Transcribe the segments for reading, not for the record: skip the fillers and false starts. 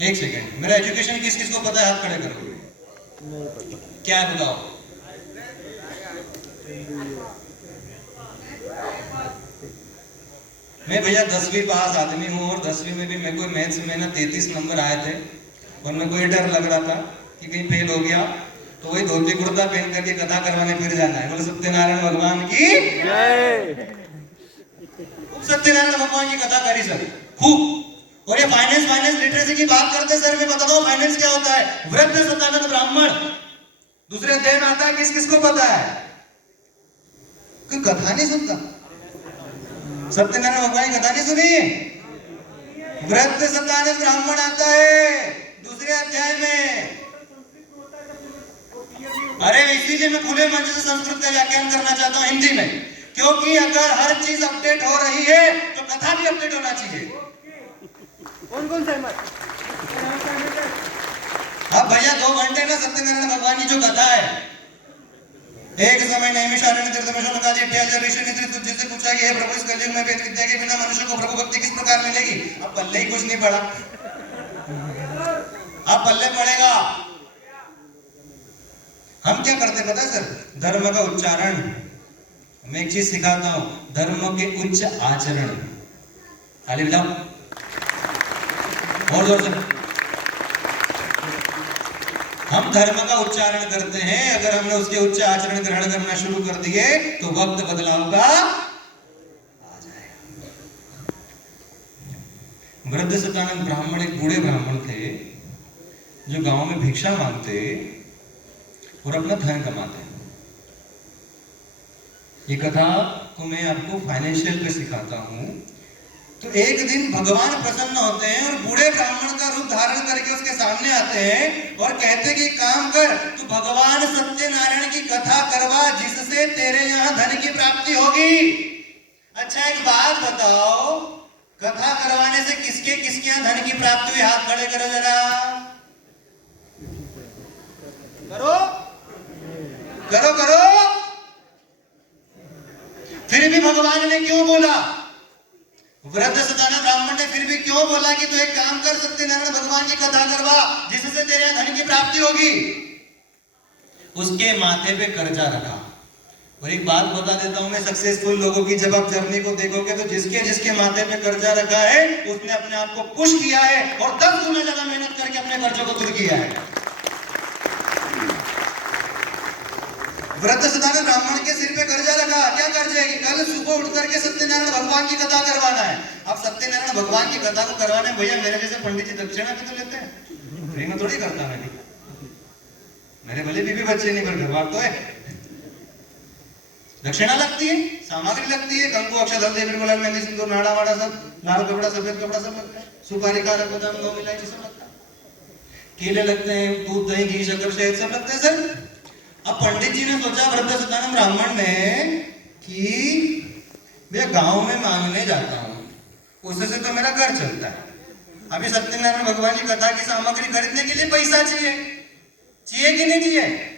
एक सेकेंड, मेरा एजुकेशन किस किस को पता है? हाथ खड़े करो। क्या है बताओ? मैं भैया 10वीं पास आदमी हूँ और 10वीं में भी मेरे को मैथ्स में ना 33 नंबर आए थे और मेरे को ये डर लग रहा था कि कहीं फेल हो गया तो वही धोती कुर्ता पहन करके कथा करवाने फिर जाना है। बोले सत्यनारायण भगवान की जय। सत्यनारायण भगवान की कथा करी सर खूब। और ये फाइनेंस लिटरेसी की बात करते सर, मैं बता दूं फाइनेंस क्या होता है। वृद्ध सतानंद ब्राह्मण दूसरे अध्याय में आता है, किस किस को पता है? कोई कथा नहीं सुनता? सत्यनारायण भगवान की कथा नहीं सुनी? वृद्ध सतानंद ब्राह्मण आता है दूसरे अध्याय में। अरे इसीलिए मैं खुले मंच से संस्कृत का व्याख्यान करना चाहता हूं हिंदी में, क्योंकि अगर हर चीज अपडेट हो रही है तो कथा भी अपडेट होना चाहिए। कौन कौन सहमत? अब भैया 2 घंटे ना सत्यनारायण भगवान की जो कथा है, एक समय नैमिषारण्य तीर्थ में शौनकादि 88 ऋषि ने तुझसे पूछा कि हे प्रभु इस कलयुग में वेद विद्या के बिना मनुष्य को प्रभु भक्ति किस प्रकार मिलेगी? अब पल्ले ही कुछ नहीं पड़ा, अब पल्ले पड़ेगा। हम क्या करते पता है सर? धर्म का उच्चारण। मैं एक चीज सिखाता हूं, धर्म के उच्च आचरण। ताली बजाओ और जोर से। हम धर्म का उच्चारण करते हैं, अगर हमने उसके उच्च आचरण ग्रहण करना शुरू कर दिए तो वक्त बदलाव का आ जाएगा। वृद्ध सतानंद ब्राह्मण एक बूढ़े ब्राह्मण थे जो गांव में भिक्षा मांगते और अपना धन कमाते। ये कथा को मैं आपको फाइनेंशियल पे सिखाता हूं। तो एक दिन भगवान प्रसन्न होते हैं और बूढ़े ब्राह्मण का रूप धारण करके उसके सामने आते हैं और कहते हैं कि काम कर, तू भगवान सत्यनारायण की कथा करवा जिससे तेरे यहाँ धन की प्राप्ति होगी। अच्छा एक बात बताओ, कथा करवाने से किसके किसके यहाँ धन की प्राप्ति हुई? हाथ खड़े करो जरा। करो करो करो। फिर भी भगवान ने क्यों बोला? वृद्ध सतानंद ब्राह्मण ने फिर भी क्यों बोला कि तू एक काम कर, सत्यनारायण भगवान की कथा करवा जिससे तेरे धन की प्राप्ति होगी? उसके माथे पे कर्जा रखा। और एक बात बता देता हूं मैं सक्सेसफुल लोगों की, जब आप जर्नी को देखोगे तो जिसके जिसके माथे पे कर्जा रखा है उसने अपने आप को पुश किया है और 10 गुना ज्यादा मेहनत करके अपने कर्जों को दूर किया है। वृद्ध सतानंद ब्राह्मण के सिर पे कर्जा रखा। क्या कर्जा है? कि कल सुबह उठ करके सत्यनारायण भगवान की कथा करवाना है। अब सत्यनारायण भगवान की कथा को करवाने भैया मेरे जैसे पंडित जी दक्षिणा भी तो लेते हैं, फ्री में थोड़ी करता मैं। मेरे भले बीवी बच्चे नहीं, पर घरवार तो है। दक्षिणा लगती है, सामग्री लगती है, कंकु अक्षत हल्दी फिर गुलाल मेहंदी सिंदूर नाड़ा वाड़ा सब, लाल कपड़ा सफेद कपड़ा सब लगता है, सुपारी खारा बादाम लौंग इलायची सब लगता है, केले लगते हैं, दूध दही घी शक्कर शहद सब लगते हैं सर। अब पंडित जी ने सोचा, वृद्ध सतानंद ब्राह्मण ने, कि भैया गांव में मांगने जाता हूं, उससे तो मेरा घर चलता है। अभी सत्यनारायण भगवान की कथा की सामग्री खरीदने के लिए पैसा चाहिए, चाहिए कि नहीं चाहिए?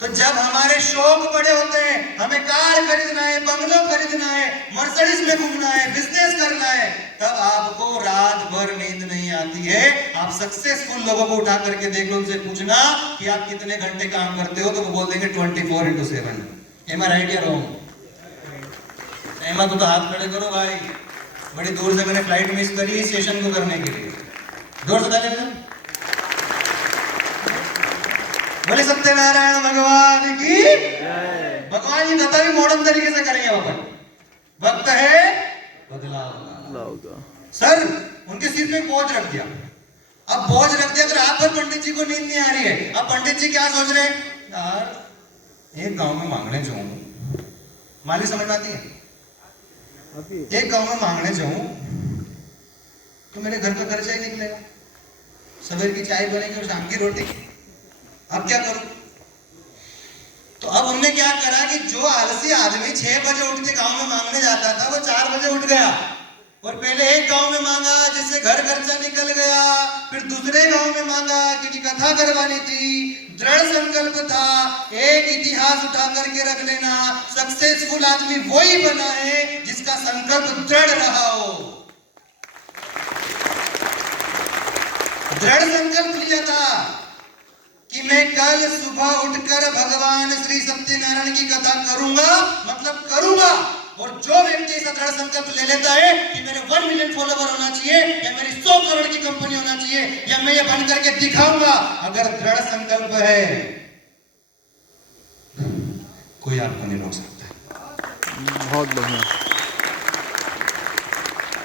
तो जब हमारे शौक बड़े होते हैं, हमें कार खरीदना है, बंगलो खरीदना है, मर्सिडीज में घूमना है, बिजनेस करना है, तब आपको रात भर नींद नहीं आती है। आप सक्सेसफुल लोगों को उठा करके देख लो, उनसे पूछना कि आप कितने घंटे काम करते हो, तो वो बोल देंगे 24/7। एम आई राइट या रॉन्ग? तो हाथ खड़े करो भाई। बड़ी दूर से मैंने फ्लाइट मिस करी सेशन को करने के लिए। जोर से ताली बजाओ। बोले सत्यनारायण भगवान की जय। भगवान की कथा भी मॉडर्न तरीके से करेंगे अपन। वक्त है बदलाव का। सर उनके सिर पे बोझ रख दिया। अब बोझ रख दिया तो रात भर पंडित जी को नींद नहीं आ रही है। अब पंडित जी क्या सोच रहे हैं? यार एक गांव में मांगने जाऊं, माली समझ में आती है? एक गांव में मांगने जाऊं तो मेरे घर का खर्चा ही निकलेगा, सवेर की चाय बनेगी और शाम की रोटी। अब क्या करूं? तो अब उनने क्या करा कि जो आलसी आदमी 6 बजे उठ के गांव में मांगने जाता था, वो 4 बजे उठ गया और पहले एक गांव में मांगा जिससे घर खर्चा निकल गया, फिर दूसरे गांव में मांगा क्योंकि कथा करवानी थी, दृढ़ संकल्प था। एक इतिहास उठा करके रख लेना, सक्सेसफुल आदमी वही बना है जिसका संकल्प दृढ़ रहा हो। दृढ़ संकल्प लिया था कि मैं कल सुबह उठकर भगवान श्री सत्यनारायण की कथा करूंगा, मतलब करूंगा। और जो व्यक्ति ऐसा दृढ़ संकल्प ले लेता है कि मेरे 1 मिलियन फॉलोवर होना चाहिए या मेरी 100 करोड़ की कंपनी होना चाहिए या मैं ये बन करके दिखाऊंगा, अगर दृढ़ संकल्प है कोई आपको नहीं रोक सकता। बहुत बढ़िया।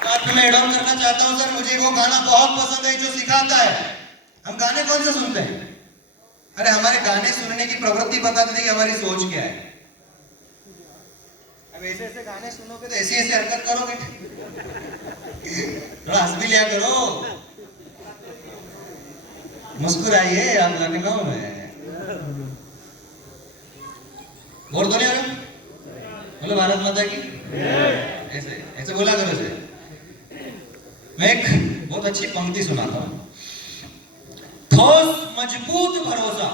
बात में एड ऑन करना चाहता हूं सर, मुझे वो गाना बहुत पसंद है जो सिखाता है। हम गाने कौन से सुनते हैं? अरे हमारे गाने सुनने की प्रवृत्ति बताते थे कि हमारी सोच क्या है। अब ऐसे ऐसे गाने सुनोगे तो ऐसी ऐसी हरकत करोगे, थोड़ा हंस भी लिया करो, मुस्कुराइए आप लखनऊ में। और तो नहीं हो रहा? बोलो भारत माता की। ऐसे ऐसे बोला करो से। मैं एक बहुत अच्छी पंक्ति सुनाता हूं। ठोस मजबूत भरोसा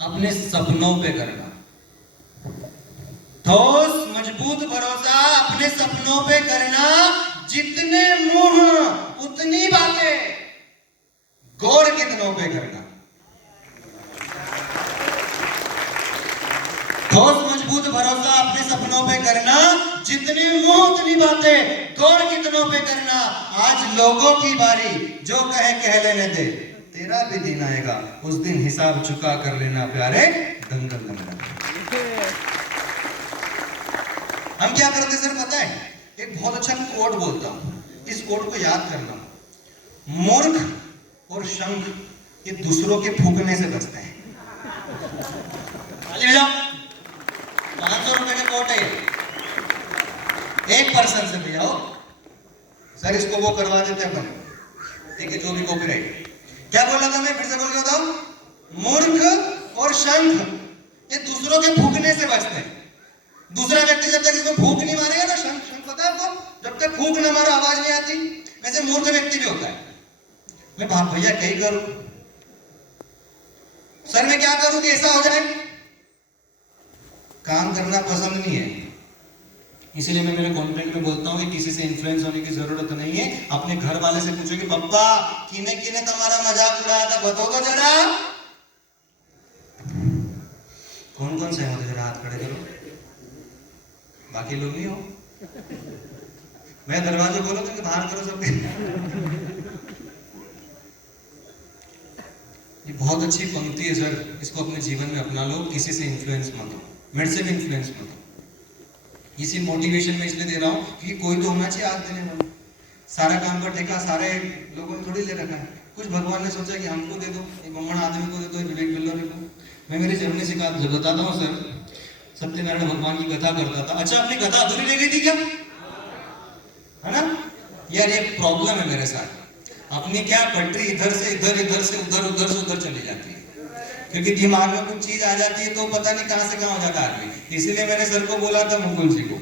अपने सपनों पे करना। ठोस मजबूत भरोसा अपने सपनों पे करना, जितने मुंह उतनी बातें, गौर कितनों पे करना। ठोस मजबूत भरोसा अपने सपनों पे करना, जितने मुंह उतनी बातें, गौर कितनों पे करना। आज लोगों की बारी, जो कहे कह लेने दे, तेरा भी दिन आएगा, उस दिन हिसाब चुका कर लेना प्यारे दंगल दंगल। हम क्या करते सर पता है? एक बहुत अच्छा कोट बोलता हूं, इस कोट को याद करना। मूर्ख और शंख ये दूसरों के फूकने से बचते हैं। ताली बजाओ। 500 रुपए का कोट है, एक पर्सन से भैया हो सर, इसको वो करवा देते हैं अपन, ठीक है, जो भी कॉपीराइट। क्या बोला था मैं, फिर से बोल के बताओ। मूर्ख और शंख ये दूसरों के फूकने से बचते हैं। दूसरा व्यक्ति जब तक इसमें फूक नहीं मारेगा ना, शंख शंख पता है आपको, जब तक फूक ना मारो आवाज नहीं आती। वैसे मूर्ख व्यक्ति भी होता है, मैं बाप भैया कहीं करूं सर, मैं क्या करूं कि ऐसा हो जाए। काम करना पसंद नहीं है, इसीलिए मैं मेरे कॉन्टेंट में बोलता हूं कि किसी से इन्फ्लुएंस होने की जरूरत नहीं है। अपने घर वाले से पूछो कि पप्पा किने किने तुम्हारा मजाक उड़ाया था, बताओ तो जरा। कौन कौन सहमत है, जरा हाथ खड़े करो, बाकी लोग नहीं हो। मैं दरवाजे खोलो तो बाहर करो सबके। ये बहुत अच्छी पंक्ति है सर, इसको अपने जीवन में अपना लो। किसी से इन्फ्लुएंस मत हो, मेरे से भी इन्फ्लुएंस मत हो। इसी मोटिवेशन में इसलिए दे रहा हूँ कि कोई तो होना चाहिए आज देने वाला। सारा काम का ठेका सारे लोगों ने थोड़ी ले रखा है। कुछ भगवान ने सोचा कि हमको दे दो, एक ब्राह्मण आदमी को दे दो, विवेक बिल्लोरी को। मैं मेरी जर्नी से बताता हूँ सर, सत्यनारायण भगवान की कथा करता था। अच्छा, अपनी कथा अधूरी रह गई थी क्या? है ना यार, ये प्रॉब्लम है मेरे साथ। अपनी क्या पटरी इधर से इधर, इधर से उधर, उधर से उधर चली जाती है, क्योंकि दिमाग में कुछ चीज आ जाती है तो पता नहीं कहां से कहां हो जाता है आदमी। इसीलिए मैंने सर को बोला था, मुकुल जी को,